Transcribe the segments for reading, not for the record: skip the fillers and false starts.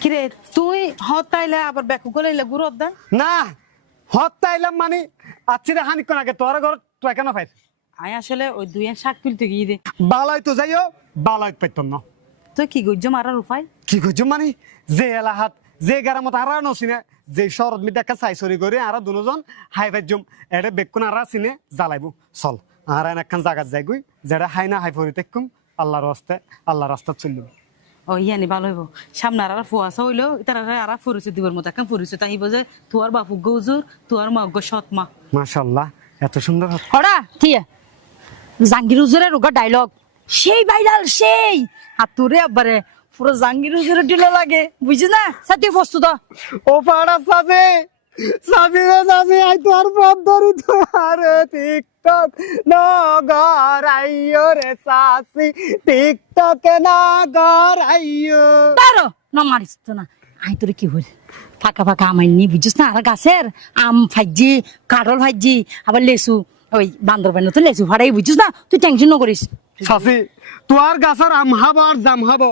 কিরে তুই হতাইলে আবার বেকু গলাইলে গুরত দা না হত্যাইলাম মানে আচ্ছি রে হানি কোন আগে তোর ঘর তুই কেন পাই আই আসলে ওই দুই শাক তুলতে গিয়ে দে বালাই তো যাইও বালাই পাইতো না তুই কি গজ্জ মারার উপায় কি করছো মানে যে এলাহাত যে গ্রামত আর নছিনে যে শরৎ মিদ্যা একটা চাইছরি করে আর দুজন হাই ভাজ্যম এটা বেকুন আর চিনে জ্বালাইব চল আর একখান জায়গাত যাই গই যেটা হাই না হাই ফরি তেকুম আল্লাহর রাস্তে আল্লাহর রাস্তা চলল ও ইয়ানি ভালো হইব সামনে আর ফুয়াশা হইলো তারা আর পরিচয় দিবার মতো এখন পরিচয় তাইব যে তোর বাপু গৌজুর তোর মা সৎ মা মাশাআল্লাহ এত সুন্দর হড়া থিয়া জাঙ্গির হুজুরের রোগা ডায়লগ সেই ভাইরাল সেই আর তোরে আবারে পুরো জাঙ্গির হুজুরের ডিলো লাগে বুঝছিস না সাথে প্রস্তুত ও পাড়া সাজে সাজি রে সাজি আই তোর পথ ধরি তোর টিকটক নগর আইও রে সাসি টিকটক নগর আইও তারো না মারিস তো না আই তোরে কি হল ফাঁকা ফাঁকা আমায় নি বুঝছিস না আর গাছের আম ফাইজি কাঠল ফাইজি আবার লেসু ওই বান্দরবান তো লেসু ফাড়াই বুঝছিস না তুই টেনশন ন করিস সাসি তোর গাছার আম হাব আর জাম হাব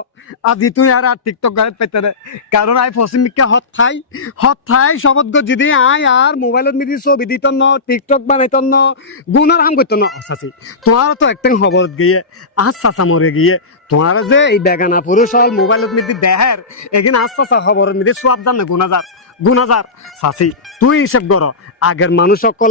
আজি তুই আর টিকটক গাড়ি পেতে রে কারণ আই পশ্চিমিকা হত ঠাই সবত যদি আই আর মোবাইলত মিদি ছবি দিত ন টিকটক বানাইত ন গুণার হাম করত ন সাসি তোমার তো একটাং খবর গিয়ে আজ চাচা মরে গিয়ে তোমার যে এই বেগানা পুরুষ হল মোবাইলত মিদি দেহের এখানে আজ চাচা খবর মিদি সব জানে গুণাজার সাসি তুই হিসেব কর আগের মানুষ সকলে